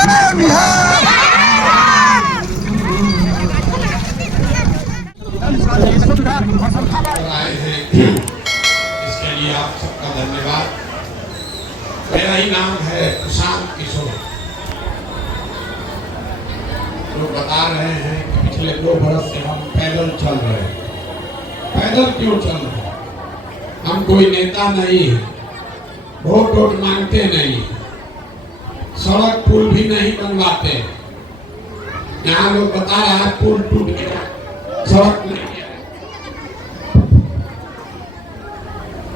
जय बिहार। आए हैं इसके लिए आप सबका धन्यवाद। मेरा ही नाम है प्रशांत किशोर। लोग बता रहे हैं कि पिछले 2 बरस से हम पैदल चल रहे हैं। पैदल क्यों चल रहे हैं? हम कोई नेता नहीं है, वोट वोट मांगते नहीं, सड़क पुल भी नहीं बनवाते। यहाँ लोग बता रहा है पुल टूट गया, सड़क नहीं है।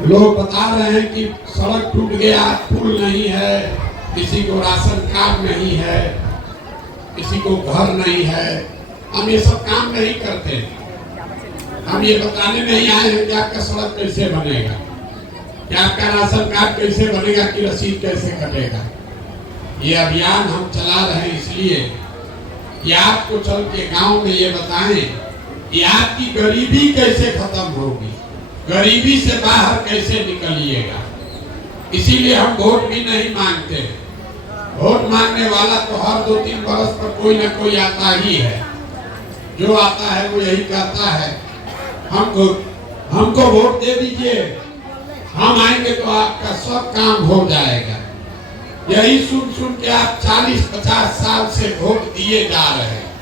लोग बता रहे हैं कि सड़क टूट गया, पुल नहीं है, किसी को राशन कार्ड नहीं है, किसी को घर नहीं है। हम ये सब काम नहीं करते। हम ये बताने नहीं आए हैं कि आपका सड़क कैसे बनेगा, कि आपका राशन कार्ड कैसे बनेगा, कि रसीद कैसे कटेगा। ये अभियान हम चला रहे हैं इसलिए कि आपको चल के गांव में ये बताएं कि आपकी गरीबी कैसे खत्म होगी, गरीबी से बाहर कैसे निकलिएगा। इसीलिए हम वोट भी नहीं मांगते। वोट मांगने वाला तो हर 2-3 बरस पर कोई ना कोई आता ही है। जो आता है वो यही कहता है हमको वोट दे दीजिए, हम आएंगे तो आपका सब काम हो जाएगा। यही सुन सुन के आप 40-50 साल से वोट दिए जा रहे हैं।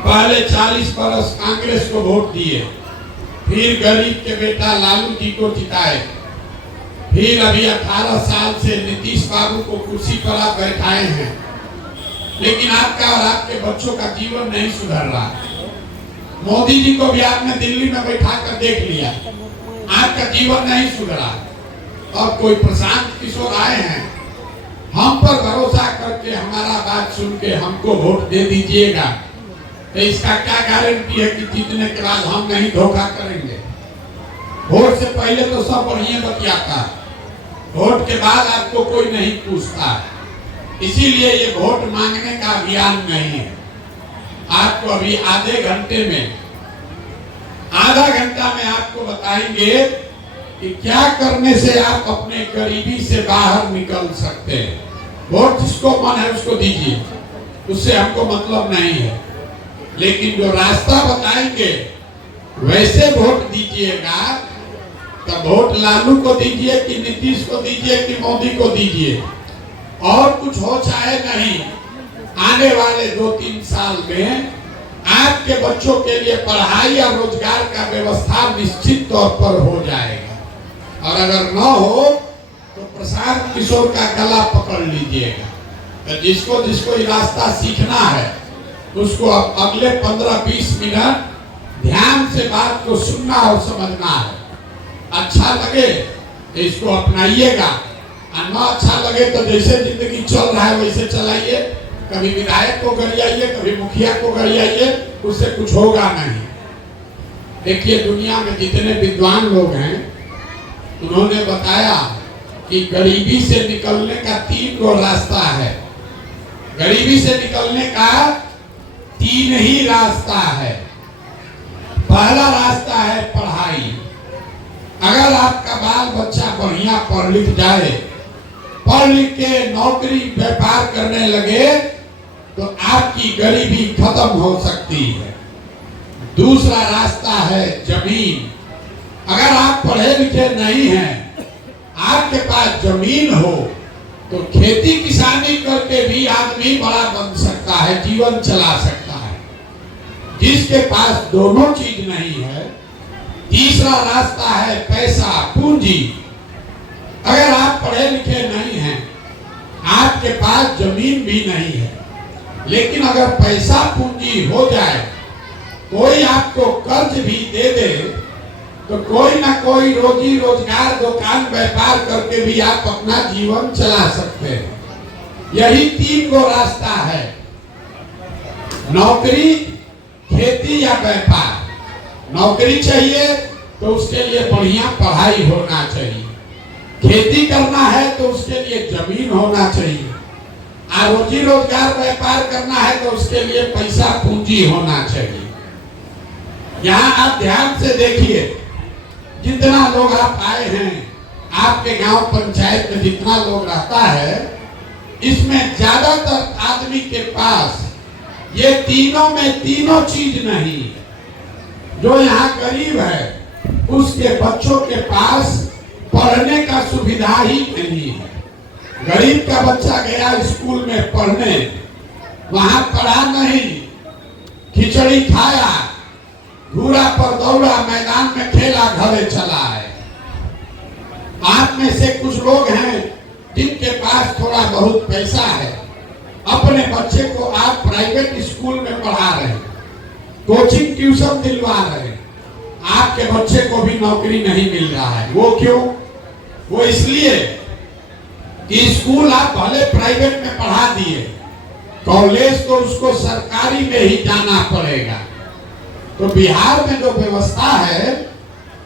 पहले 40 बरस कांग्रेस को वोट दिए, फिर गरीब के बेटा लालू जी को जिताए, फिर अभी 18 साल से नीतीश बाबू को कुर्सी पर आप बैठाए हैं। लेकिन आपका और आपके बच्चों का जीवन नहीं सुधर रहा। मोदी जी को भी आपने दिल्ली में बैठा कर देख लिया, आपका जीवन नहीं सुधरा। और कोई प्रशांत किशोर आए हैं, हम पर भरोसा करके हमारा बात सुन के हमको वोट दे दीजिएगा, तो इसका क्या गारंटी है कि जीतने के बाद हम नहीं धोखा करेंगे। वोट से पहले तो सब बढ़िया बतियाता है, वोट के बाद आपको कोई नहीं पूछता है। इसीलिए ये वोट मांगने का अभियान नहीं है। आपको अभी आधे घंटे में, आधा घंटा में आपको बताएंगे कि क्या करने से आप अपने गरीबी से बाहर निकल सकते हैं। वोट जिसको मन है उसको दीजिए, उससे हमको मतलब नहीं है। लेकिन जो रास्ता बताएंगे वैसे वोट दीजिएगा। तो वोट लालू को दीजिए कि नीतीश को दीजिए कि मोदी को दीजिए, और कुछ हो चाहे नहीं, आने वाले 2-3 साल में आपके बच्चों के लिए पढ़ाई और रोजगार का व्यवस्था निश्चित तौर पर हो जाएगा। और अगर न हो तो प्रशांत किशोर का गला पकड़ लीजिएगा। तो जिसको जिसको ये रास्ता सीखना है उसको अब अगले 15-20 मिनट ध्यान से बात को सुनना और समझना है। अच्छा लगे तो इसको अपनाइएगा, और न अच्छा लगे तो जैसे जिंदगी चल रहा है वैसे चलाइए। कभी विधायक को गरियाइए, कभी मुखिया को गरियाइए, उससे कुछ होगा नहीं। देखिए दुनिया में जितने विद्वान लोग हैं उन्होंने बताया कि गरीबी से निकलने का 3 गो रास्ता है। गरीबी से निकलने का 3 ही रास्ता है। पहला रास्ता है पढ़ाई। अगर आपका बाल बच्चा बढ़िया पढ़ लिख जाए, पढ़ लिख के नौकरी व्यापार करने लगे, तो आपकी गरीबी खत्म हो सकती है। दूसरा रास्ता है जमीन। अगर आप पढ़े लिखे नहीं हैं, आपके पास जमीन हो, तो खेती किसानी करके भी आदमी बड़ा बन सकता है, जीवन चला सकता है। जिसके पास दोनों चीज नहीं है, तीसरा रास्ता है पैसा, पूंजी। अगर आप पढ़े लिखे नहीं हैं, आपके पास जमीन भी नहीं है, लेकिन अगर पैसा पूंजी हो जाए, कोई आपको कर्ज भी दे दे, तो कोई ना कोई रोजी रोजगार, दुकान व्यापार करके भी आप अपना जीवन चला सकते हैं। यही 3 गो रास्ता है, नौकरी, खेती या व्यापार। नौकरी चाहिए तो उसके लिए बढ़िया पढ़ाई होना चाहिए, खेती करना है तो उसके लिए जमीन होना चाहिए, और रोजी रोजगार व्यापार करना है तो उसके लिए पैसा पूंजी होना चाहिए। यहाँ आप ध्यान से देखिए, जितना लोग आप आए हैं, आपके गांव पंचायत में जितना लोग रहता है, इसमें ज्यादातर आदमी के पास ये तीनों में तीनों चीज नहीं है। जो यहाँ गरीब है उसके बच्चों के पास पढ़ने का सुविधा ही नहीं है। गरीब का बच्चा गया स्कूल में पढ़ने, वहां पढ़ा नहीं, खिचड़ी खाया, घूरा पर दौड़ा, मैदान में खेला, घरे चला है। आप में से कुछ लोग हैं जिनके पास थोड़ा बहुत पैसा है, अपने बच्चे को आप प्राइवेट स्कूल में पढ़ा रहे हैं, कोचिंग ट्यूशन दिलवा रहे हैं, आपके बच्चे को भी नौकरी नहीं मिल रहा है। वो क्यों? वो इसलिए कि स्कूल आप भले प्राइवेट में पढ़ा दिए, कॉलेज तो उसको सरकारी में ही जाना पड़ेगा। तो बिहार में जो व्यवस्था है,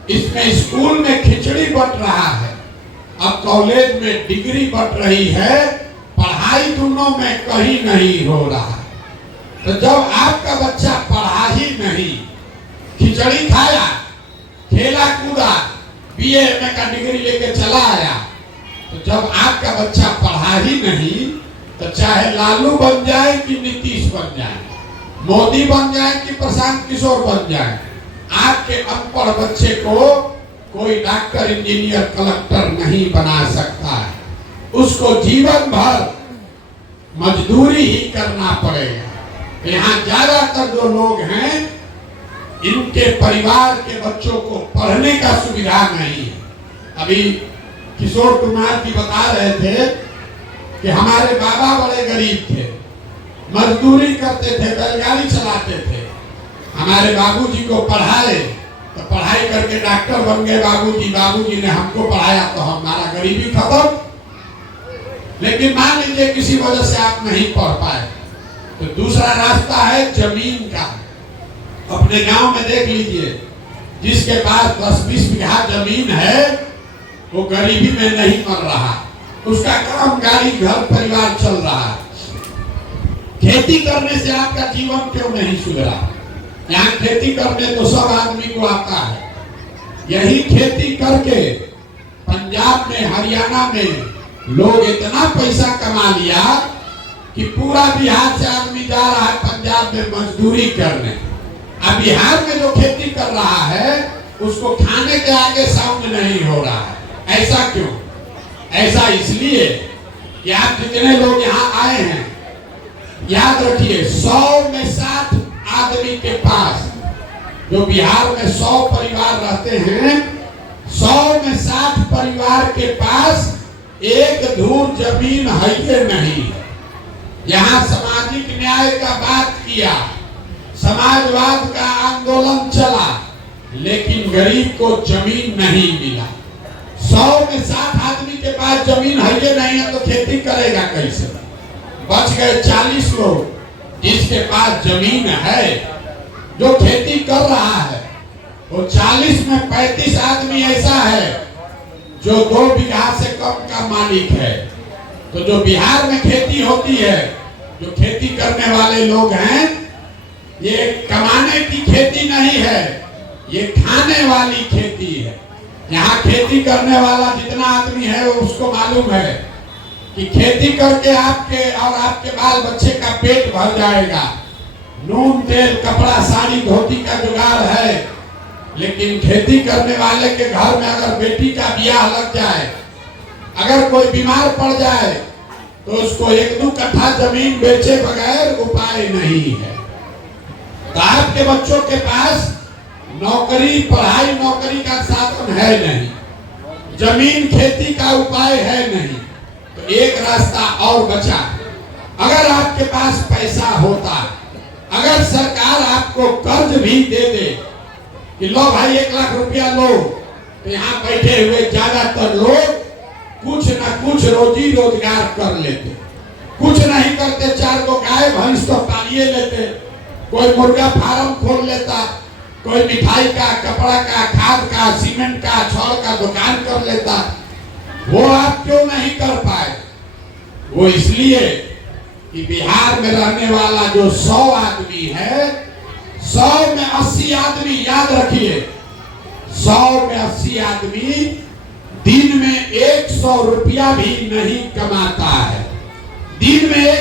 इसमें स्कूल में खिचड़ी बंट रहा है, अब कॉलेज में डिग्री बंट रही है, पढ़ाई दोनों में कहीं नहीं हो रहा। तो जब आपका बच्चा पढ़ा ही नहीं, खिचड़ी खाया, खेला कूदा, बीए एमए का डिग्री लेके चला आया, तो जब आपका बच्चा पढ़ा ही नहीं, तो चाहे लालू बन जाए कि नीतीश बन जाए, मोदी बन जाए कि प्रशांत किशोर बन जाए, आपके अनपढ़ बच्चे को कोई डॉक्टर, इंजीनियर, कलेक्टर नहीं बना सकता है। उसको जीवन भर मजदूरी ही करना पड़ेगा। यहाँ ज्यादातर जो लोग हैं, इनके परिवार के बच्चों को पढ़ने का सुविधा नहीं है। अभी किशोर कुमार जी बता रहे थे कि हमारे बाबा बड़े गरीब थे, मजदूरी करते थे, बैलगाड़ी चलाते थे। हमारे बाबूजी को पढ़ाए तो पढ़ाई करके डॉक्टर बन गए बाबूजी। बाबूजी ने हमको पढ़ाया तो हमारा गरीबी खत्म। लेकिन मान लीजिए किसी वजह से आप नहीं पढ़ पाए, तो दूसरा रास्ता है जमीन का। अपने गांव में देख लीजिए, जिसके पास 10-20 बीघा जमीन है, वो गरीबी में नहीं मर रहा, उसका काम गाड़ी, घर परिवार चल रहा है। खेती करने से आपका जीवन क्यों नहीं सुधरा? यहाँ खेती करने तो सब आदमी को आता है। यही खेती करके पंजाब में, हरियाणा में लोग इतना पैसा कमा लिया कि पूरा बिहार से आदमी जा रहा है पंजाब में मजदूरी करने। अब बिहार में जो खेती कर रहा है, उसको खाने के आगे साउंड नहीं हो रहा है। ऐसा क्यों? ऐसा इसलिए कि आप जितने लोग यहाँ आए हैं, याद रखिए 100 में 60 आदमी के पास, जो बिहार में 100 परिवार रहते हैं, 100 में 60 परिवार के पास एक धूर जमीन है ही नहीं। यहाँ सामाजिक न्याय का बात किया, समाजवाद का आंदोलन चला, लेकिन गरीब को जमीन नहीं मिला। 100 में 60 आदमी के पास जमीन है ही नहीं है, तो खेती करेगा कैसे? बच गए 40 लोग जिसके पास जमीन है, जो खेती कर रहा है। वो 40 में 35 आदमी ऐसा है जो 2 बीघा से कम का मालिक है। तो जो बिहार में खेती होती है, जो खेती करने वाले लोग हैं, ये कमाने की खेती नहीं है, ये खाने वाली खेती है। यहाँ खेती करने वाला जितना आदमी है, उसको मालूम है कि खेती करके आपके और आपके बाल बच्चे का पेट भर जाएगा। नून तेल कपड़ा साड़ी धोती का जुगाड़ है, लेकिन खेती करने वाले के घर में अगर बेटी का ब्याह लग जाए, अगर कोई बीमार पड़ जाए, तो उसको 1-2 कट्ठा जमीन बेचे बगैर उपाय नहीं है। तो आपके बच्चों के पास नौकरी, पढ़ाई नौकरी का साधन है नहीं, जमीन खेती का उपाय है नहीं, तो एक रास्ता और बचा। अगर आपके पास पैसा होता, अगर सरकार आपको कर्ज भी दे दे कि लो भाई 1 लाख रुपया लो, तो यहाँ बैठे हुए ज्यादातर लोग कुछ न कुछ रोजी रोजगार कर लेते। कुछ नहीं करते, 4 गो गाय भैंस तो पालिए लेते, कोई मुर्गा फार्म खोल लेता, कोई मिठाई का, कपड़ा का, खाद का, सीमेंट का, छड़ का दुकान कर लेता। वो आप क्यों नहीं कर पाए? वो इसलिए कि बिहार में रहने वाला जो 100 आदमी है, 100 में 80 आदमी, याद रखिए, 100 में 80 आदमी दिन में 100 रुपया भी नहीं कमाता है।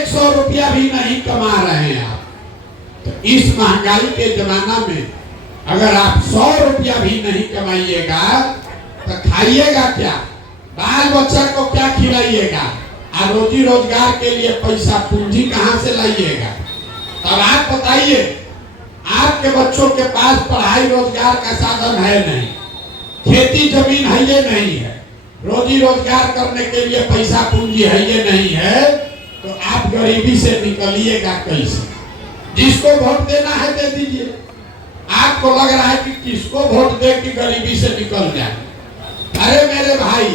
100 रुपया भी नहीं कमा रहे हैं आप, तो इस महंगाई के जमाना में अगर आप 100 रुपया भी नहीं कमाइएगा तो खाइएगा क्या, बाल बच्चा को क्या खिलाइएगा, और रोजी रोजगार के लिए पैसा पूंजी कहां से लाइएगा। तब आप बताइए, आपके बच्चों के पास पढ़ाई रोजगार का साधन है नहीं, खेती जमीन है ये नहीं है, रोजी रोजगार करने के लिए पैसा पूंजी है ये नहीं है, तो आप गरीबी से निकलिएगा कैसे। जिसको वोट देना है दे दीजिए। आपको लग रहा है कि किसको वोट दे कि गरीबी से निकल जाए। अरे मेरे भाई,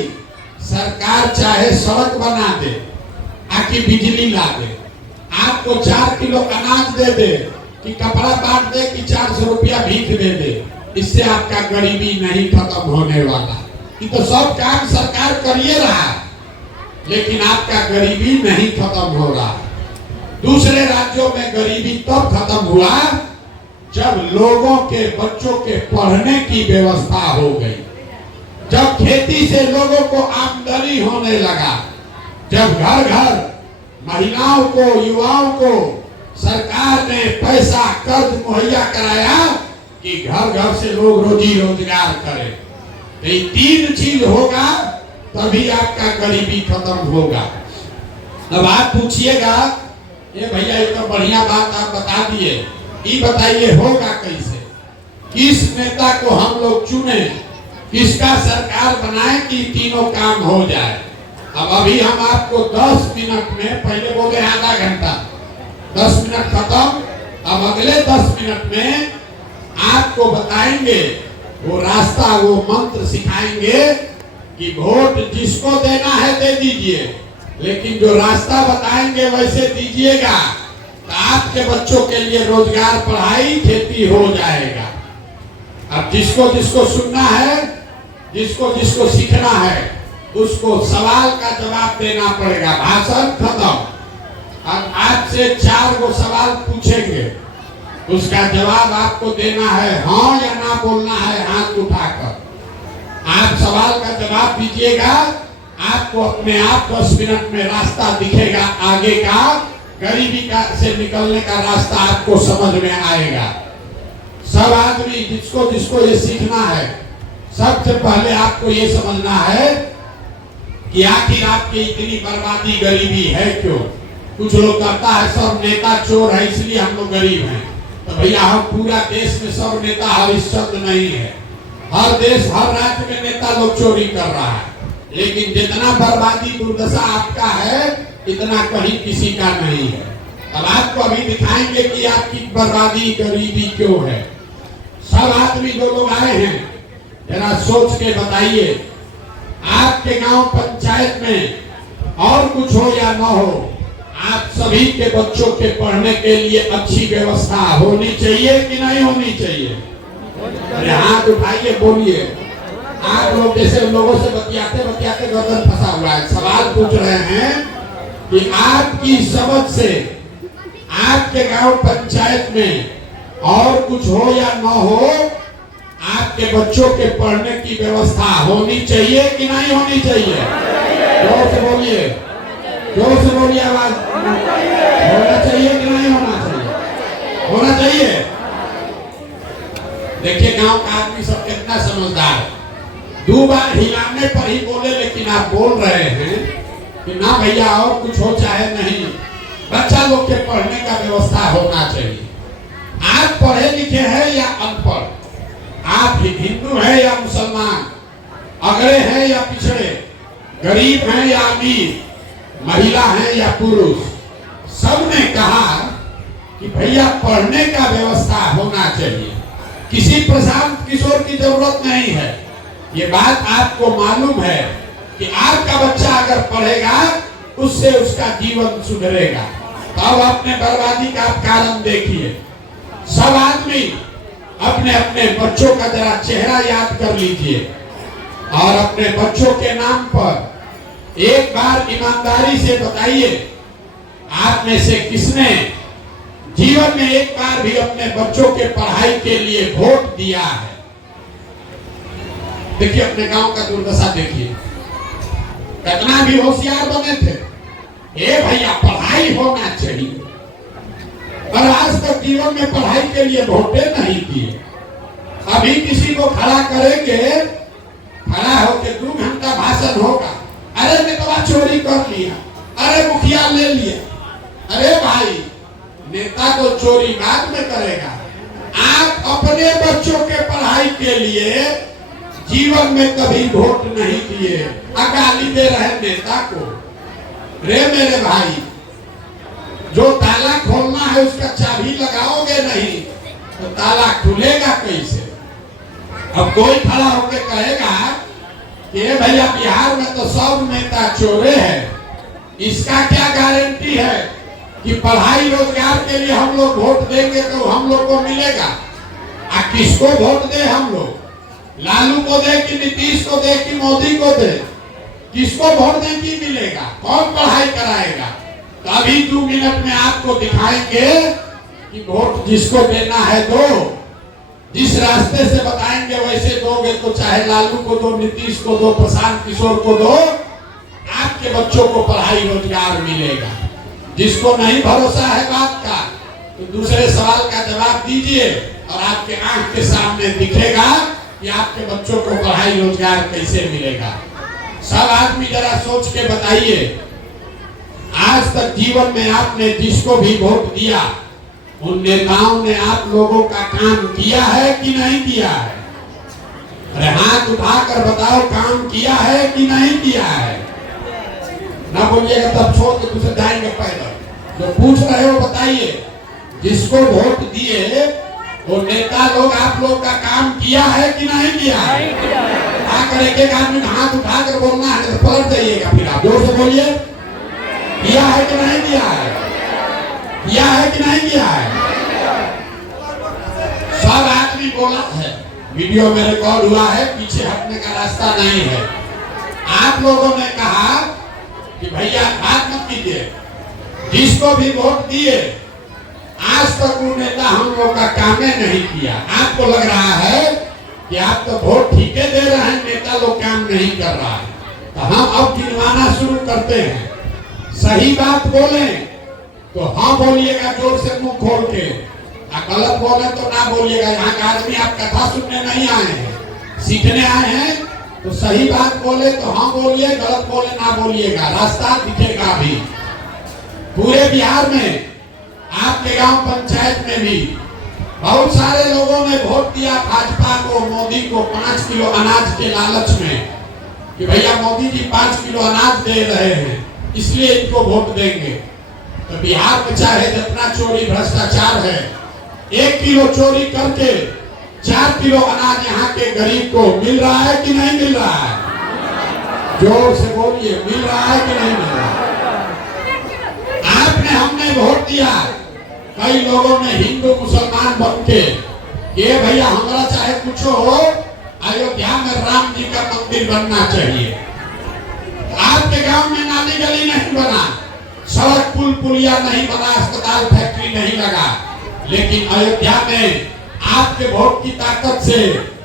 सरकार चाहे सड़क बना दे, आके बिजली ला दे, आपको 4 किलो अनाज दे दे, कि कपड़ा बांट दे, कि 400 रुपया भीख दे दे, इससे आपका गरीबी नहीं खत्म होने वाला। ये तो सब काम सरकार करिए रहा, लेकिन आपका गरीबी नहीं खत्म हो रहा। दूसरे राज्यों में गरीबी तब खत्म हुआ जब लोगों के बच्चों के पढ़ने की व्यवस्था हो गई, जब खेती से लोगों को आमदनी होने लगा, जब घर घर महिलाओं को, युवाओं को सरकार ने पैसा कर्ज मुहैया कराया कि घर घर से लोग रोजी रोजगार करें। तो ये 3 चीज होगा तभी आपका गरीबी खत्म होगा। अब आप पूछिएगा, ये भैया ये तो बढ़िया बात आप बता दिए, ये बताइए होगा कैसे, किस नेता को हम लोग चुने, किसका सरकार बनाए कि तीनों काम हो जाए। अब अभी हम आपको 10 मिनट में, पहले बोले आधा घंटा, 10 मिनट खत्म, अब अगले 10 मिनट में आपको बताएंगे वो रास्ता, वो मंत्र सिखाएंगे कि वोट जिसको देना है दे दीजिए, लेकिन जो रास्ता बताएंगे वैसे दीजिएगा, तो आपके बच्चों के लिए रोजगार, पढ़ाई, खेती हो जाएगा। अब जिसको जिसको सुनना है, जिसको जिसको सीखना है, उसको सवाल का जवाब देना पड़ेगा। भाषण खत्म। अब आपसे 4 गो सवाल पूछेंगे, उसका जवाब आपको देना है, हाँ या ना बोलना है हाथ उठाकर। आप सवाल का जवाब दीजिएगा, आपको अपने आप 10 मिनट में रास्ता दिखेगा आगे का, गरीबी का से निकलने का रास्ता आपको समझ में आएगा। सब आदमी जिसको जिसको ये सीखना है, सबसे पहले आपको ये समझना है कि आखिर आपकी इतनी बर्बादी, गरीबी है क्यों। कुछ लोग कहता है सब नेता चोर है इसलिए हम लोग गरीब हैं। तो भैया हम पूरा देश में सब नेता हरिश्चंद्र नहीं है। हर देश, हर राज्य में नेता लोग चोरी कर रहा है, लेकिन जितना बर्बादी, दुर्दशा आपका है, इतना कहीं किसी का नहीं है। अब आपको अभी दिखाएंगे कि आपकी बर्बादी, गरीबी क्यों है। सब आदमी जो लोग आए हैं, जरा सोच के बताइए, आपके गांव पंचायत में और कुछ हो या न हो, आप सभी के बच्चों के पढ़ने के लिए अच्छी व्यवस्था होनी चाहिए कि नहीं होनी चाहिए। अरे हाथ उठाइए, बोलिए। आप लोग जैसे लोगों से बतियाते बतियाते गर्दन फंसा हुआ है। सवाल पूछ रहे हैं कि आपकी समझ से आपके गांव पंचायत में और कुछ हो या न हो, आपके बच्चों के पढ़ने की व्यवस्था होनी चाहिए कि नहीं होनी चाहिए। जोर से बोलिए, जोर से बोलिए, आवाज। होना चाहिए कि नहीं होना चाहिए? होना चाहिए। देखिए गांव का आदमी सब कितना समझदार है। 2 बार हिलाने पर ही बोले, लेकिन आप बोल रहे हैं कि ना भैया और कुछ हो चाहे नहीं, बच्चा लोग के पढ़ने का व्यवस्था होना चाहिए। आप पढ़े लिखे हैं या अनपढ़, आप हिंदू है या मुसलमान, अगड़े हैं या पिछड़े, गरीब हैं या अमीर, महिला हैं या पुरुष, सबने कहा कि भैया पढ़ने का व्यवस्था होना चाहिए। किसी प्रशांत किशोर की जरूरत नहीं है। ये बात आपको मालूम है कि आपका बच्चा अगर पढ़ेगा, उससे उसका जीवन सुधरेगा। तब अपने बर्बादी का कारण देखिए। सब आदमी अपने अपने बच्चों का जरा चेहरा याद कर लीजिए और अपने बच्चों के नाम पर एक बार ईमानदारी से बताइए, आप में से किसने जीवन में एक बार भी अपने बच्चों के पढ़ाई के लिए वोट दिया है। देखिए अपने गांव का दुर्दशा देखिए, कितना भी होशियार बने थे, ए भैया पढ़ाई पढ़ाई होना चाहिए। और आज तक जीवन में पढ़ाई के लिए वोटे नहीं किए। अभी किसी को खड़ा करेंगे, खड़ा होकर 2 घंटा भाषण होगा, अरे नेता चोरी कर लिया, अरे मुखिया ले लिया। अरे भाई, नेता तो चोरी बाद में करेगा। आप अपने बच्चों के पढ़ाई के लिए जीवन में कभी वोट नहीं दिए, गाली दे रहे नेता को। रे मेरे भाई, जो ताला खोलना है उसका चाबी लगाओगे नहीं तो ताला खुलेगा कैसे? अब कोई खड़ा होकर कहेगा कि भैया बिहार में तो सब नेता चोरे हैं, इसका क्या गारंटी है कि पढ़ाई रोजगार के लिए हम लोग वोट देंगे तो हम लोग को मिलेगा? किसको वोट दे हम लोग? लालू को दे कि नीतीश को दे कि मोदी को दे? किसको वोट दे कि मिलेगा? कौन पढ़ाई कराएगा? तो अभी 2 मिनट में आपको दिखाएंगे कि वोट जिसको देना है दो, जिस रास्ते से बताएंगे वैसे दोगे तो चाहे लालू को दो, नीतीश को दो, प्रशांत किशोर को दो, आपके बच्चों को पढ़ाई रोजगार मिलेगा। जिसको नहीं भरोसा है बात का तो दूसरे सवाल का जवाब दीजिए और आपके आंख के सामने दिखेगा कि आपके बच्चों को पढ़ाई रोजगार कैसे मिलेगा। सब आदमी जरा सोच के बताइए, आज तक जीवन में आपने जिसको भी वोट दिया उन नेताओं ने आप लोगों का काम किया है कि नहीं किया है? अरे हाथ उठाकर बताओ, काम किया है कि नहीं किया है? ना बोलिएगा तब छोड़ के दूसरे जाएंगे पैदल। जो पूछ रहे हो बताइए, जिसको वोट दिए वो नेता लोग आप लोग का काम किया है कि नहीं किया है? आकर एक आदमी हाथ उठाकर बोलना है तो पलट जाइएगा। फिर आप जोर से बोलिए, किया है कि नहीं किया है? किया है कि नहीं किया है? सब आदमी बोला है, वीडियो में रिकॉर्ड हुआ है, पीछे हटने का रास्ता नहीं है। आप लोगों ने कहा कि भैया बात मत कीजिए, जिसको भी वोट दिए आज तक वो नेता हम लोग का काम नहीं किया। आपको लग रहा है कि आप तो वोट ठीके दे रहे हैं, नेता लोग काम नहीं कर रहा है। तो हम अब गिनवाना शुरू करते हैं। सही बात बोले तो हाँ बोलिएगा जोर से मुंह खोल के, गलत बोले तो ना बोलिएगा। यहाँ का आदमी आप कथा सुनने नहीं आए हैं, सीखने आए हैं। तो सही बात बोले तो हाँ बोलिए, गलत बोले ना बोलिएगा। रास्ता दिखेगा भी। पूरे बिहार में, आपके गांव पंचायत में भी बहुत सारे लोगों ने वोट दिया भाजपा को, मोदी को 5 किलो अनाज के लालच में कि भैया मोदी जी 5 किलो अनाज दे रहे हैं इसलिए इनको वोट देंगे। तो बिहार में चाहे जितना चोरी भ्रष्टाचार है, 1 किलो चोरी करके 4 किलो अनाज यहाँ के गरीब को मिल रहा है कि नहीं मिल रहा है? जोर से बोलिए, मिल रहा है कि नहीं मिल रहा है? आपने हमने वोट दिया, कई लोगों ने हिंदू मुसलमान बन के ये भैया हमारा चाहे कुछ हो, अयोध्या में राम जी का मंदिर बनना चाहिए। आपके गांव में नाली गली नहीं बना, सड़क पुल पुलिया नहीं बना, अस्पताल फैक्ट्री नहीं लगा, लेकिन अयोध्या में आपके वोट की ताकत से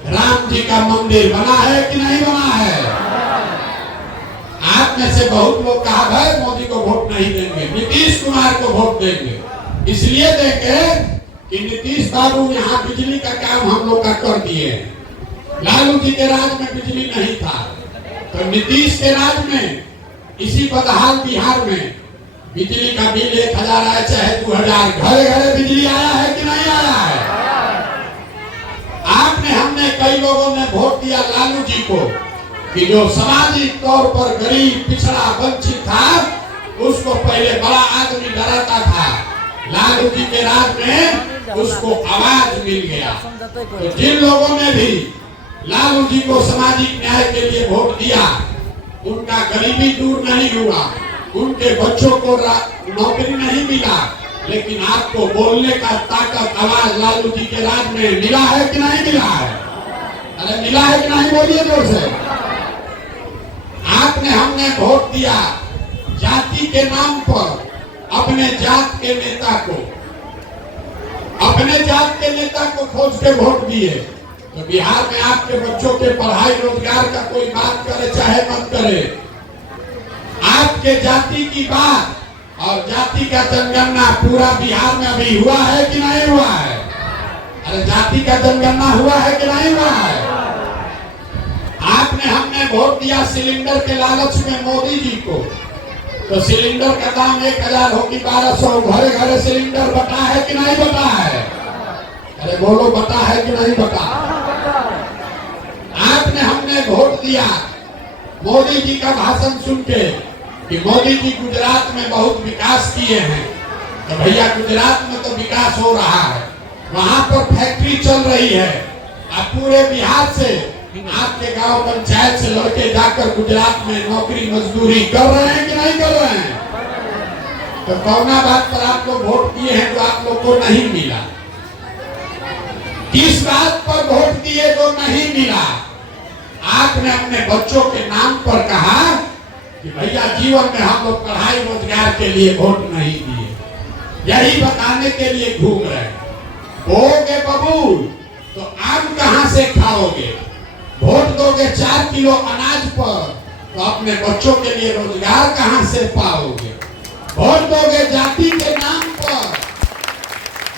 राम जी का मंदिर बना है कि नहीं बना है? आप में से बहुत लोग कहा भाई मोदी को वोट नहीं देंगे, नीतीश कुमार को वोट देंगे। इसलिए देंगे कि नीतीश बाबू यहाँ बिजली का काम हम लोग का कर दिए। लालू जी के राज में बिजली नहीं था, तो नीतीश के राज में इसी बदहाल बिहार में बिजली का बिल 1000 आया चाहे 2000, घरे घरे बिजली आया है कि नहीं आया है? आपने हमने कई लोगों ने वोट दिया लालू जी को कि जो सामाजिक तौर पर गरीब पिछड़ा वंचित था उसको पहले बड़ा आदमी डराता था। लालू जी के राज में उसको आवाज मिल गया। तो जिन लोगों ने भी लालू जी को सामाजिक न्याय के लिए वोट दिया उनका गरीबी दूर नहीं हुआ, उनके बच्चों को नौकरी नहीं मिला, लेकिन आपको बोलने का ताकत आवाज लालू जी के राज में मिला है कि नहीं मिला है? अरे मिला है कि नहीं बोलिए जोर से। आपने हमने वोट दिया जाति के नाम पर, अपने जात के नेता को खोज के वोट दिए। तो बिहार में आपके बच्चों के पढ़ाई रोजगार का कोई बात करे चाहे मत करे, आपके जाति की बात और जाति का जनगणना पूरा बिहार में अभी हुआ है कि नहीं हुआ है? अरे जाति का जनगणना हुआ है कि नहीं हुआ है? आपने हमने वोट दिया सिलेंडर के लालच में मोदी जी को, तो सिलेंडर का दाम 1000 हो कि 1200, घरे घरे सिलेंडर बटा है कि नहीं बटा है? अरे बोलो, बटा है कि नहीं बटा? आपने हमने वोट दिया मोदी जी का भाषण सुन के कि मोदी जी गुजरात में बहुत विकास किए हैं, तो भैया गुजरात में तो विकास हो रहा है, वहां पर फैक्ट्री चल रही है। अब पूरे बिहार से आपके गांव पंचायत से लड़के जाकर गुजरात में नौकरी मजदूरी कर रहे हैं कि नहीं कर रहे हैं? तो कौना बात पर आप लोग वोट किए हैं जो आप लोग को नहीं मिला? किस बात पर वोट दिए जो नहीं मिला? आपने अपने बच्चों के नाम पर कहा कि भैया जीवन में हम लोग पढ़ाई रोजगार के लिए वोट नहीं दिए, यही बताने के लिए घूम रहे हैं। बोगे बबूल तो आम कहां से खाओगे? वोट दोगे 4 किलो अनाज पर तो अपने बच्चों के लिए रोजगार कहां से पाओगे? वोट दोगे जाति के नाम पर,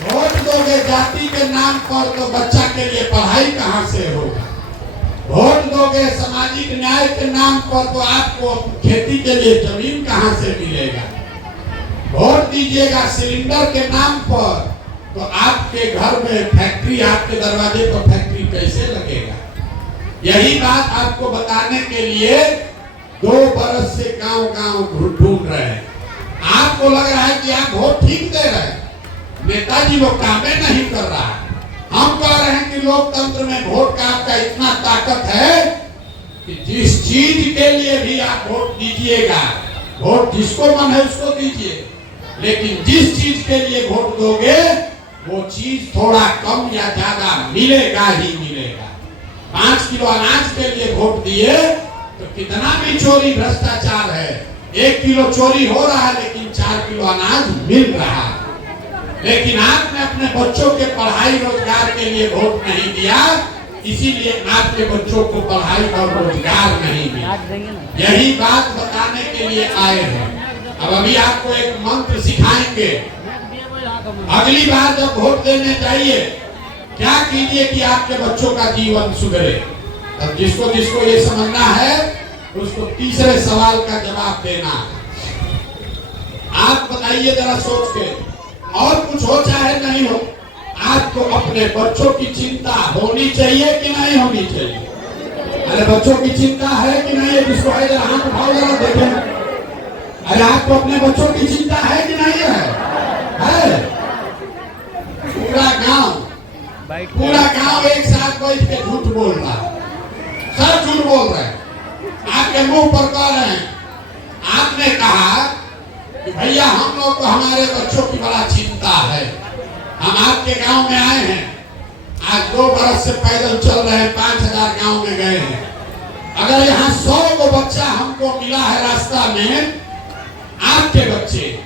वोट दोगे जाति के नाम पर तो बच्चा के लिए पढ़ाई कहां से होगा? वोट दोगे सामाजिक न्याय के नाम पर तो आपको खेती के लिए जमीन कहां से मिलेगा? वोट दीजिएगा सिलेंडर के नाम पर तो आपके घर में फैक्ट्री, आपके दरवाजे पर फैक्ट्री कैसे लगेगा? यही बात आपको बताने के लिए 2 बरस से गांव गांव ढूंढ रहे हैं। आपको लग रहा है कि आप वोट ठीक दे रहे हैं, नेताजी वो कामें नहीं कर रहा है। हम कह रहे हैं कि लोकतंत्र में वोट का आपका इतना ताकत है कि जिस चीज के लिए भी आप वोट दीजिएगा, वोट जिसको मन है उसको दीजिए, लेकिन जिस चीज के लिए वोट दोगे वो चीज थोड़ा कम या ज्यादा मिलेगा ही मिलेगा। 5 किलो अनाज के लिए वोट दिए तो कितना भी चोरी भ्रष्टाचार है, 1 किलो चोरी हो रहा है लेकिन 4 किलो अनाज मिल रहा है। लेकिन आपने अपने बच्चों के पढ़ाई रोजगार के लिए वोट नहीं दिया, इसीलिए आपके बच्चों को पढ़ाई और रोजगार नहीं मिला। यही बात बताने के लिए आए हैं। अब अभी आपको एक मंत्र सिखाएंगे। अगली बार जब वोट देने जाइए क्या कीजिए कि आपके बच्चों का जीवन सुधरे। अब जिसको जिसको ये समझना है उसको तीसरे सवाल का जवाब देना है। आप बताइए जरा सोच के, और कुछ हो चाहे नहीं हो, आपको अपने बच्चों की चिंता होनी चाहिए कि नहीं होनी चाहिए? अरे बच्चों की चिंता है कि नहीं है? जिसको है जरा हाथ उठाओ, जरा देखें। अरे आपको अपने बच्चों की चिंता है कि नहीं है? पूरा गांव एक साथ बैठ के झूठ बोल रहा है, सब झूठ बोल रहे हैं, आपके मुंह पर कह रहे हैं। आपने कहा कि भैया हम लोग को हमारे बच्चों की बड़ा चिंता है, हम आपके गांव में आए हैं, आज 2 बरस से पैदल चल रहे हैं, 5000 गांव में गए हैं। अगर यहाँ 100 को बच्चा हमको मिला है रास्ता में, आपके बच्चे,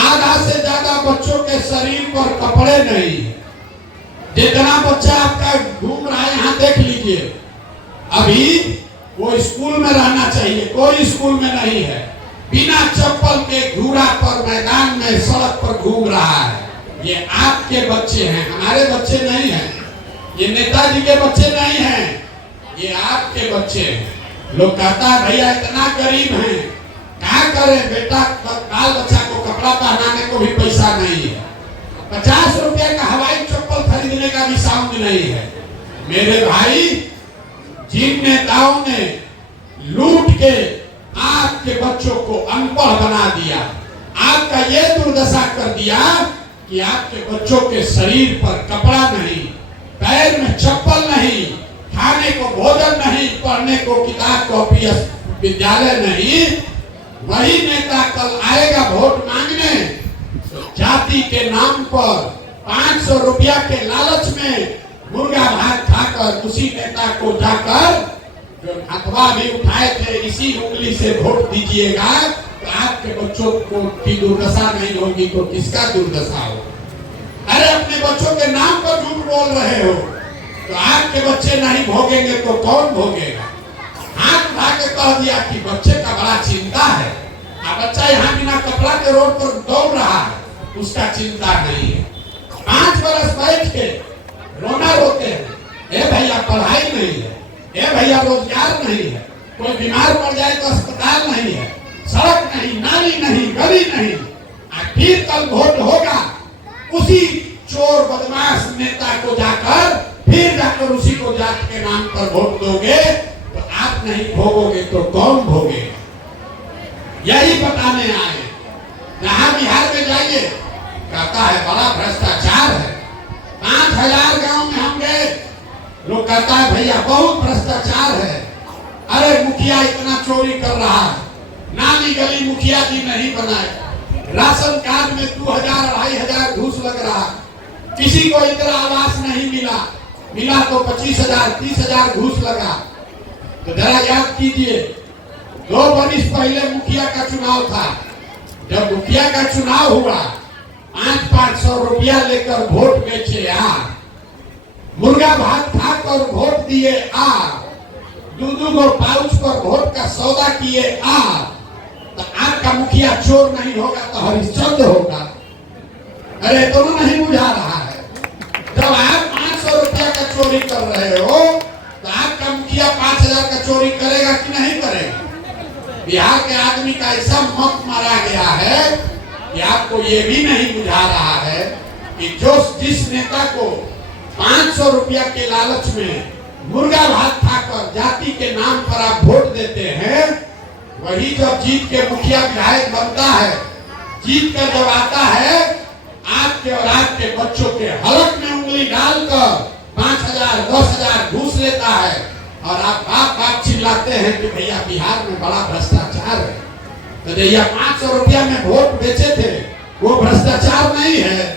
आधा से ज्यादा बच्चों के शरीर पर कपड़े नहीं, जितना बच्चा आपका घूम रहा है यहाँ देख लीजिए। अभी वो स्कूल में रहना चाहिए, कोई स्कूल में नहीं है, बिना चप्पल के घूरा पर मैदान में सड़क पर घूम रहा है। ये आपके बच्चे हैं, हमारे बच्चे नहीं हैं, ये नेताजी के बच्चे नहीं हैं, ये आपके बच्चे हैं। लोग कहता है भैया इतना गरीब हैं, क्या करें बेटा, बाल बच्चा को कपड़ा पहनाने को भी पैसा नहीं है, 50 रुपए का हवाई चप्पल खरीदने का भी साउंड नहीं है। मेरे भाई, जिन नेताओं ने लूट के आपके बच्चों को अनपढ़ बना दिया, आपका ये दुर्दशा कर दिया कि आपके बच्चों के शरीर पर कपड़ा नहीं, पैर में चप्पल नहीं, खाने को भोजन नहीं, पढ़ने को किताब कॉपी विद्यालय नहीं, वही नेता कल आएगा वोट मांगने तो जाति के नाम पर 500 रुपया के लालच में मुर्गा भात खाकर उसी नेता को जाकर जो हथवा भी उठाए थे इसी उंगली से वोट दीजिएगा तो आपके बच्चों को की दुर्दशा नहीं होगी तो किसका दुर्दशा होगा? अरे अपने बच्चों के नाम पर झूठ बोल रहे हो तो आपके बच्चे नहीं भोगेंगे तो कौन भोगेगा? हाथ उठा के कह दिया कि बच्चे का बड़ा चिंता है, बच्चा यहाँ बिना कपड़ा के रोड पर दौड़ रहा है, उसका चिंता नहीं है। 5 बरस बैठ के रोना रोते हैं, ए भैया पढ़ाई नहीं है, ए भैया रोजगार नहीं है, कोई बीमार पड़ जाए तो अस्पताल नहीं है, सड़क नहीं, नाली नहीं, गली नहीं। फिर कल वोट होगा, उसी चोर बदमाश नेता को जाकर फिर जाकर उसी को जात के नाम पर वोट दोगे तो आप नहीं भोगोगे तो कौन भोगेगा? यही बताने आए। जहां बिहार में जाइए, कहता है बड़ा भ्रष्टाचार है। 5000 गांव में हम गए, लोग कहता है भैया बहुत भ्रष्टाचार है, अरे मुखिया इतना चोरी कर रहा है, नाली गली मुखिया जी नहीं बनाए, राशन कार्ड में 2000-2500 घूस लग रहा है, किसी को इंदिरा आवास नहीं मिला तो 25,000-30,000 घूस लगा। तो जरा याद कीजिए, 2 बरिस पहले मुखिया का चुनाव था, जब मुखिया का चुनाव हुआ 500 रुपया लेकर वोट बेचे मुर्गा भात खाकर वोट दिए दूध और पाउच पर वोट का सौदा किए तो आपका मुखिया चोर नहीं होगा तो हरिश्चंद्र होगा। अरे दोनों नहीं बुझा रहा है। जब आप 500 रुपया का चोरी कर रहे हो तो आपका मुखिया 5000 का चोरी करेगा कि नहीं करेगा? बिहार के आदमी का ऐसा मत मारा गया है कि आपको ये भी नहीं बुझा रहा है कि जिस नेता को 500 रुपया के लालच में मुर्गा भात खाकर जाति के नाम पर आप वोट देते हैं, वही जब जीत के मुखिया विधायक बनता है, जीत कर जब आता है, आपके और आपके बच्चों के हलक में उंगली डालकर 5000-10,000 घूस लेता है और आप बाप चिल्लाते हैं कि भैया बिहार में बड़ा भ्रष्टाचार है। तो भैया 500 रुपया में वोट बेचे थे, वो भ्रष्टाचार नहीं है।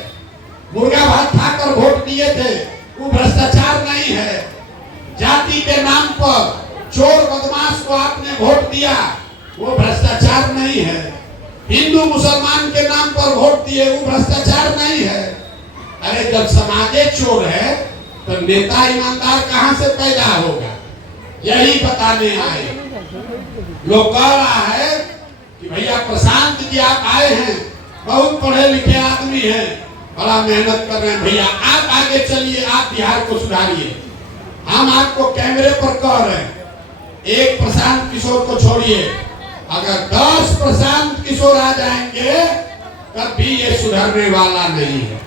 मुर्गा भात खाकर वोट दिए थे, वो भ्रष्टाचार नहीं है। जाति के नाम पर चोर बदमाश को आपने वोट दिया, वो भ्रष्टाचार नहीं है। हिंदू मुसलमान के नाम पर वोट दिए, वो भ्रष्टाचार नहीं है। अरे जब समाजे चोर है तो नेता ईमानदार कहां से पैदा होगा? यही बताने आए। लोग कह रहा है कि भैया प्रशांत जी आप आए हैं, बहुत पढ़े लिखे आदमी हैं, बड़ा मेहनत कर रहे हैं, भैया आप आगे चलिए, आप बिहार को सुधारिए। हम आपको कैमरे पर कह रहे हैं, एक प्रशांत किशोर को छोड़िए, अगर 10 प्रशांत किशोर आ जाएंगे तब भी ये सुधरने वाला नहीं है।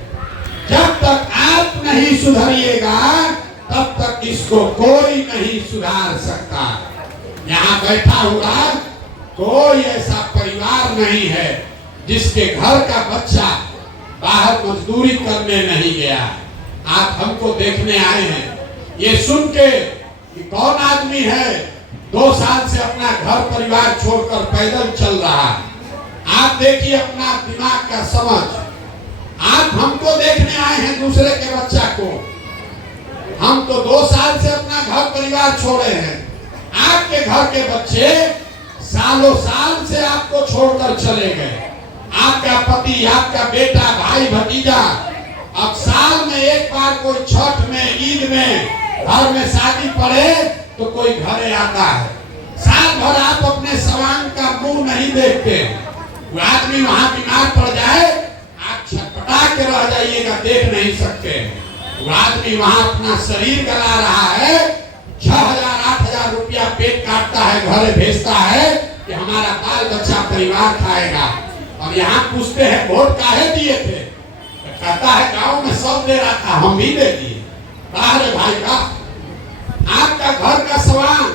जब तक आप नहीं सुधरिएगा तब तक इसको कोई नहीं सुधार सकता। यहाँ बैठा हुआ कोई ऐसा परिवार नहीं है जिसके घर का बच्चा बाहर मजदूरी करने नहीं गया। आप हमको देखने आए हैं, ये सुन के कि कौन आदमी है 2 साल से अपना घर परिवार छोड़कर पैदल चल रहा है। आप देखिए अपना दिमाग का समझ। आप हमको देखने आए हैं, दूसरे के बच्चा को। हम तो 2 साल से अपना घर परिवार छोड़े हैं। आपके घर के बच्चे सालों साल से आपको छोड़कर चले गए। आपका पति, आपका बेटा, भाई, भतीजा, अब साल में एक बार कोई छठ में, ईद में, घर में शादी पड़े तो कोई घरे आता है। साल भर आप अपने सवांग का मुंह नहीं देखते। वो आदमी वहां बीमार पड़ जाए, आप छटपटा के रह जाइएगा, देख नहीं सकते। वो आदमी वहां अपना शरीर गला रहा है, 6,000-8,000 रुपया पेट काटता है, घरे भेजता है कि हमारा बाल बच्चा परिवार खाएगा। और यहाँ पूछते हैं वोट काहे दिए थे? कहता है गांव में सब दे रहा था, हम भी दे दिए। बाहर भाई का आपका घर का सवाल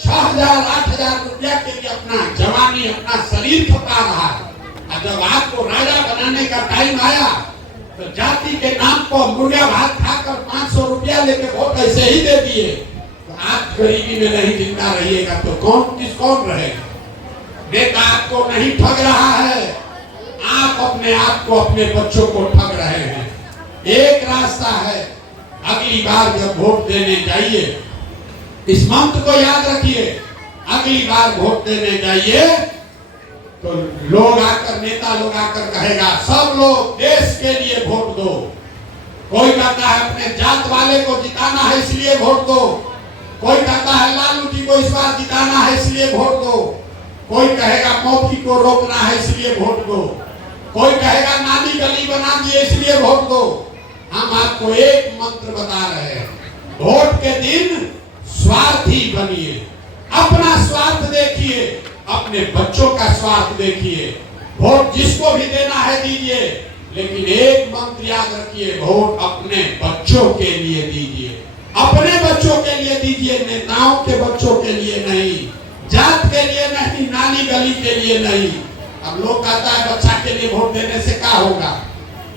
6,000-8,000 रुपया के लिए अपना जवानी, अपना शरीर खपा रहा है। और जब आपको राजा बनाने का टाइम आया तो जाति के नाम पर मुर्गा भात खाकर 500 रुपया लेके वोट ऐसे ही दे दिए। तो आप गरीबी में नहीं जिंदा रहिएगा तो कौन रहेगा? नेता आपको नहीं ठग रहा है, आप अपने आप को, अपने बच्चों को ठग रहे हैं। एक रास्ता है, अगली बार जब वोट देने जाइए, इस मंत्र को याद रखिए, अगली बार वोट देने जाइए तो लोग आकर, नेता लोग आकर कहेगा सब लोग देश के लिए वोट दो। कोई कहता है अपने जात वाले को जिताना है इसलिए वोट दो, कोई कहता है लालू जी को इस बार जिताना है इसलिए वोट दो, कोई कहेगा मोदी को रोकना है इसलिए वोट दो, कोई कहेगा नाली गली बना दिए इसलिए वोट दो। हम आपको एक मंत्र बता रहे हैं, वोट के दिन स्वार्थी बनिए, अपना स्वार्थ देखिए, अपने बच्चों का स्वार्थ देखिए। वोट जिसको भी देना है दीजिए, लेकिन एक मंत्र याद रखिए, वोट अपने बच्चों के लिए दीजिए, अपने बच्चों के लिए दीजिए, नेताओं के बच्चों के लिए नहीं, जात के लिए नहीं, नाली गली के लिए नहीं। अब लोग कहता है बच्चा के लिए वोट देने से क्या होगा।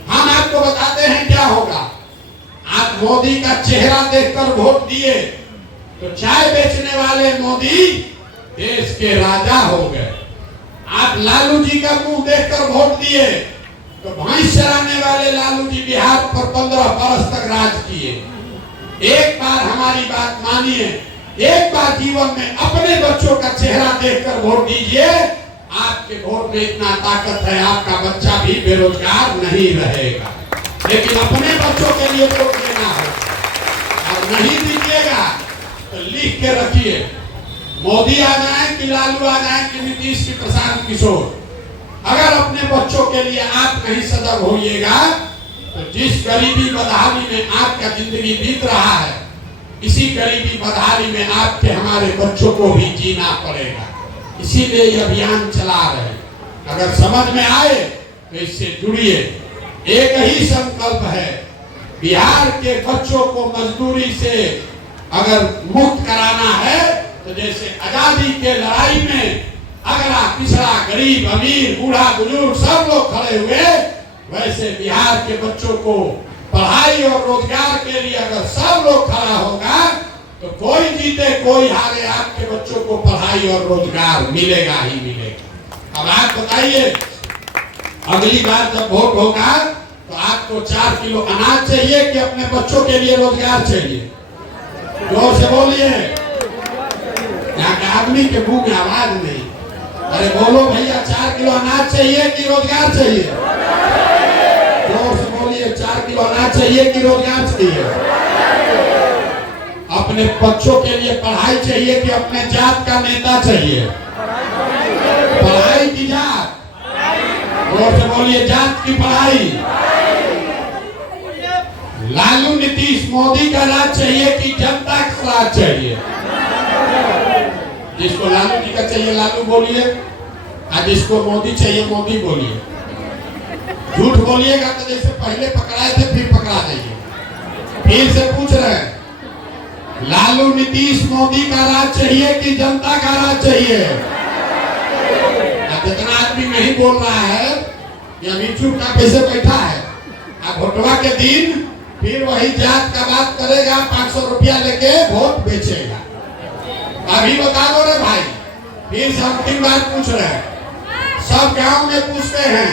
हम आपको बताते हैं क्या होगा। आप मोदी का चेहरा देखकर वोट दिए तो चाय बेचने वाले मोदी देश के राजा हो गए। आप लालू जी का मुंह देखकर वोट दिए तो भैंस चराने वाले लालू जी बिहार पर 15 बरस तक राज किए। एक बार हमारी बात मानिए, एक बार जीवन में अपने बच्चों का चेहरा देखकर वोट दीजिए। आपके वोट में इतना ताकत है, आपका बच्चा भी बेरोजगार नहीं रहेगा। लेकिन अपने बच्चों के लिए वोट देना है और नहीं दीजिएगा तो लिख के रखिए, मोदी आ जाए कि लालू आ जाए कि नीतीश की प्रशांत किशोर, अगर अपने बच्चों के लिए आप नहीं सजग होइएगा तो जिस गरीबी बदहाली में आपका जिंदगी बीत रहा है, इसी गरीबी बदहाली में आपके हमारे बच्चों को भी जीना पड़ेगा। इसीलिए ये अभियान चला रहे हैं। अगर समझ में आए तो इससे जुड़िए। एक ही संकल्प है, बिहार के बच्चों को मजदूरी से अगर मुक्त कराना है तो जैसे आजादी के लड़ाई में अगला पिछड़ा गरीब अमीर बूढ़ा बुजुर्ग सब लोग खड़े हुए, वैसे बिहार के बच्चों को पढ़ाई और रोजगार के लिए अगर सब लोग खड़ा होगा तो कोई जीते कोई हारे, आपके बच्चों को पढ़ाई और रोजगार मिलेगा ही मिलेगा। अब आप बताइए, अगली बार जब वोट होगा तो आपको 4 किलो अनाज चाहिए कि अपने बच्चों के लिए रोजगार चाहिए? जोर से बोलिए, यहाँ के आदमी के मुंह में आवाज नहीं। अरे बोलो भैया, 4 किलो अनाज चाहिए कि रोजगार चाहिए? जोर से बोलिए, 4 किलो अनाज चाहिए कि रोजगार चाहिए? अपने बच्चों के लिए पढ़ाई चाहिए कि अपने जात का नेता चाहिए? पढ़ाई की जात? जोर से बोलिए, जात की पढ़ाई। लालू नीतीश मोदी का राज चाहिए कि जनता का राज चाहिए? जिसको लालू जी का चाहिए लालू बोलिए, और जिसको मोदी चाहिए मोदी बोलिए। झूठ बोलिएगा तो जैसे पहले पकड़ाए थे फिर पकड़ा जाइए। फिर से पूछ रहे हैं, लालू नीतीश मोदी का राज चाहिए कि जनता का राज चाहिए? जितना आदमी नहीं बोल रहा है या चुप का कैसे बैठा है, अब वोटवा के दिन फिर वही जात का बात करेगा, 500 रुपया लेके वोट बेचेगा। अभी बता दो रे भाई, फिर से अंतिम बार पूछ रहे हैं। सब गांव में पूछते हैं,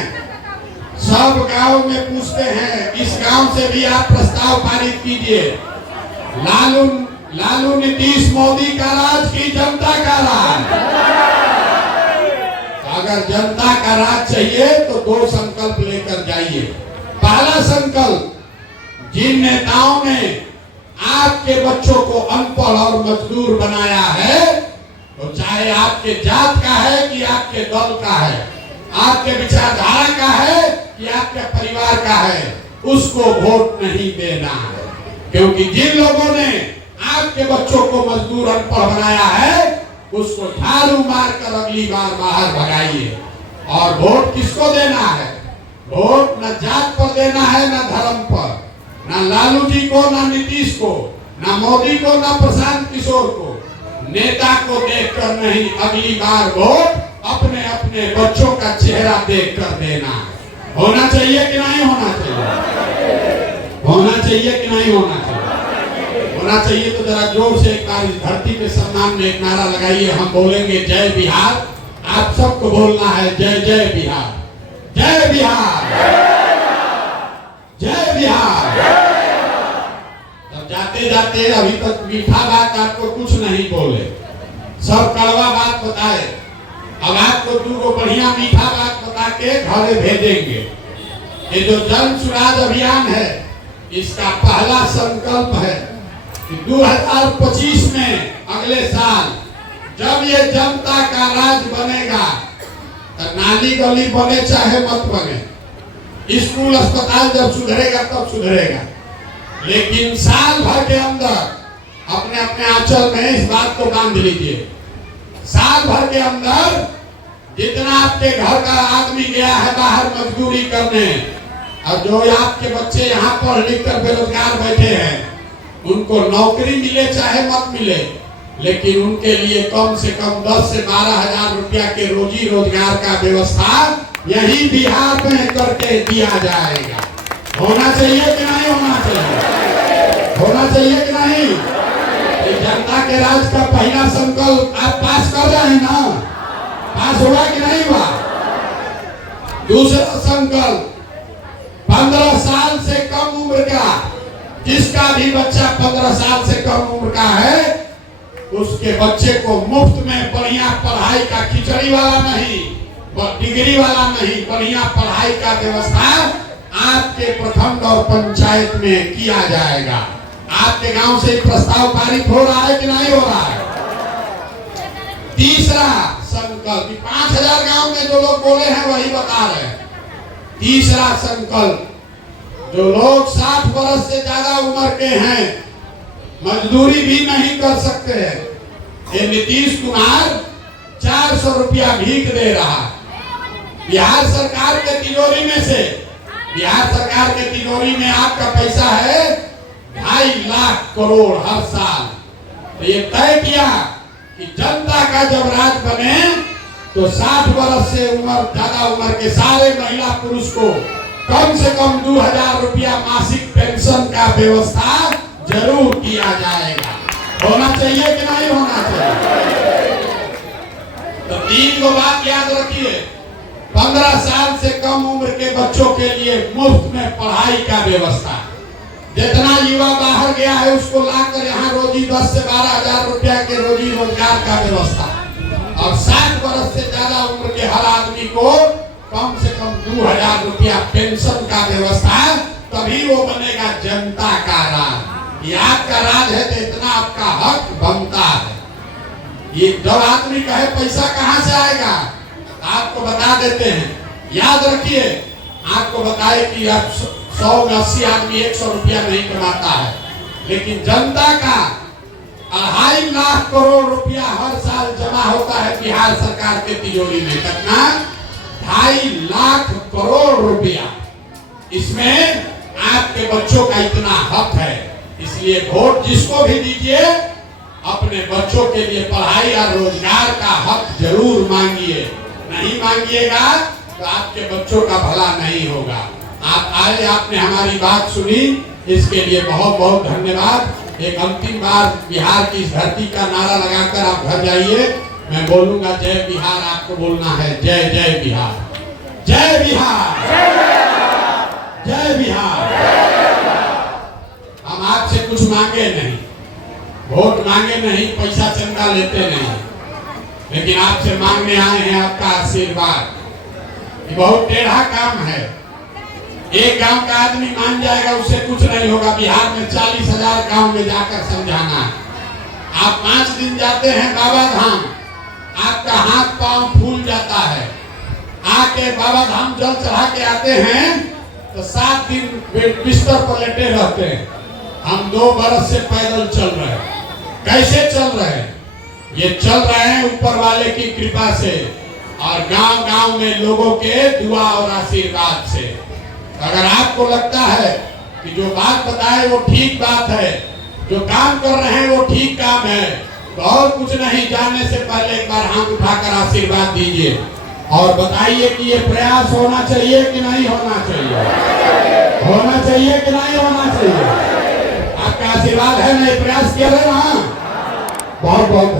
सब गांव में पूछते हैं, इस गांव से भी आप प्रस्ताव पारित कीजिए। लालू नीतीश मोदी का राज की जनता का राज? अगर जनता का राज चाहिए तो 2 संकल्प लेकर जाइए। पहला संकल्प, जिन नेताओं ने आपके बच्चों को अनपढ़ और मजदूर बनाया है, तो चाहे आपके जात का है कि आपके दल का है, आपके विचारधारा का है कि आपके परिवार का है, उसको वोट नहीं देना है। क्योंकि जिन लोगों ने आपके बच्चों को मजदूर अनपढ़ बनाया है, उसको झाड़ू मारकर अगली बार बाहर भगाइए। और वोट किसको देना है? वोट न जात पर देना है, न धर्म पर, न लालू जी को, न नीतीश को, न मोदी को, न प्रशांत किशोर को। नेता को देखकर नहीं, अगली बार वोट अपने अपने बच्चों का चेहरा देखकर देना है। होना चाहिए कि नहीं होना चाहिए? होना चाहिए कि नहीं होना चाहिए? होना चाहिए तो जरा जोर से एक बार इस धरती के सम्मान में एक नारा लगाइए। हम बोलेंगे जय बिहार, आप सबको बोलना है जय जय बिहार, जय बिहार, जय बिहार। तब जाते जाते अभी तक मीठा बात आपको कुछ नहीं बोले, सब कड़वा बात बताए। अब आपको 2 बढ़िया मीठा बात बता के घरे भेजेंगे। ये जो जन सुराज अभियान है, इसका पहला संकल्प है कि 2025 में अगले साल जब ये जनता का राज बनेगा तो नाली गली बने चाहे मत बने, स्कूल अस्पताल जब सुधरेगा तब सुधरेगा, लेकिन साल भर के अंदर अपने अपने आंचल में इस बात को बांध लीजिए, साल भर के अंदर जितना आपके घर का आदमी गया है बाहर मजदूरी करने, और जो आपके बच्चे यहाँ पढ़ लिख कर बेरोजगार बैठे हैं, उनको नौकरी मिले चाहे मत मिले, लेकिन उनके लिए कम से कम 10 से 12 हजार रुपया के रोजी रोजगार का व्यवस्था यही बिहार में करके दिया जाएगा। होना चाहिए कि नहीं होना चाहिए? होना चाहिए कि नहीं? जनता के राज का पहला संकल्प आप पास कर रहे हैं ना? पास हुआ कि नहीं हुआ? दूसरा संकल्प 15 साल से कम उम्र का, जिसका भी बच्चा 15 साल से कम उम्र का है, उसके बच्चे को मुफ्त में बढ़िया पढ़ाई का, खिचड़ी वाला नहीं, डिग्री वाला नहीं, बढ़िया पढ़ाई का व्यवस्था आपके प्रखंड और पंचायत में किया जाएगा। आपके गांव से प्रस्ताव पारित हो रहा है कि नहीं हो रहा है? तीसरा संकल्प, 5000 गांव में जो लोग बोले हैं वही बता रहे हैं। तीसरा संकल्प, जो लोग 60 वर्ष से ज्यादा उम्र के हैं, मजदूरी भी नहीं कर सकते हैं, ये नीतीश कुमार 400 रुपया भीख दे रहा है। बिहार सरकार के तिजोरी में से, बिहार सरकार के तिजोरी में आपका पैसा है 2.5 लाख करोड़ हर साल। तो ये तय किया कि जनता का जब राज बने तो 60 वर्ष से ज्यादा उम्र के सारे महिला पुरुष को कम से कम 2000 रुपया मासिक पेंशन का व्यवस्था जरूर किया जाएगा। होना चाहिए कि नहीं होना चाहिए? तो 3 गो बात याद रखिए, 15 साल से कम उम्र के बच्चों के लिए मुफ्त में पढ़ाई का व्यवस्था, जितना युवा बाहर गया है उसको लाकर यहाँ रोजी 10 से 12 हजार रुपया के रोजी रोजगार का व्यवस्था, और 60 वर्ष से ज्यादा उम्र के हर आदमी को कम से कम 2000 रुपया पेंशन का व्यवस्था। तभी वो बनेगा जनता का राज। ये आपका राज है तो इतना आपका हक बनता है। ये जब आदमी कहे पैसा कहाँ से आएगा, आपको बता देते हैं, याद रखिए, आपको बताए कि आप 100 में 80 आदमी 100 रुपया नहीं कमाता है, लेकिन जनता का 2.5 लाख करोड़ रुपया हर साल जमा होता है बिहार सरकार के तिजोरी में। कितना? 2.5 लाख करोड़ रुपया। इसमें आपके बच्चों का इतना हक है, इसलिए वोट जिसको भी दीजिए अपने बच्चों के लिए पढ़ाई और रोजगार का हक जरूर मांगिए। नहीं मांगिएगा तो आपके बच्चों का भला नहीं होगा। आप आए, आपने हमारी बात सुनी, इसके लिए बहुत बहुत धन्यवाद। एक अंतिम बार बिहार की इस धरती का नारा लगाकर आप घर जाइए। मैं बोलूंगा जय बिहार, आपको बोलना है जय जय बिहार, जय बिहार, जय बिहार। हम आपसे कुछ मांगे नहीं, वोट मांगे नहीं, पैसा चंदा लेते नहीं, लेकिन आपसे मांगने आए हैं आपका आशीर्वाद। ये बहुत टेढ़ा काम है। एक गांव का आदमी मान जाएगा उससे कुछ नहीं होगा। बिहार में 40,000 गांव में जाकर समझाना है। आप 5 दिन जाते हैं बाबा धाम, आपका हाथ पांव फूल जाता है। आके बाबा धाम जल चढ़ा के आते हैं तो 7 दिन बिस्तर पर लेटे रहते हैं। हम 2 बरस से पैदल चल रहे हैं। कैसे चल रहे हैं? ये चल रहे हैं ऊपर वाले की कृपा से और गांव गांव में लोगों के दुआ और आशीर्वाद से। अगर आपको लगता है कि जो बात बताए वो ठीक बात है, जो काम कर रहे हैं वो ठीक काम है, तो और कुछ नहीं, जाने से पहले एक बार हाथ उठाकर आशीर्वाद दीजिए और बताइए कि ये प्रयास होना चाहिए कि नहीं होना चाहिए, होना चाहिए कि नहीं होना चाहिए। आपका आशीर्वाद है, नहीं प्रयास किया है ना। बहुत बहुत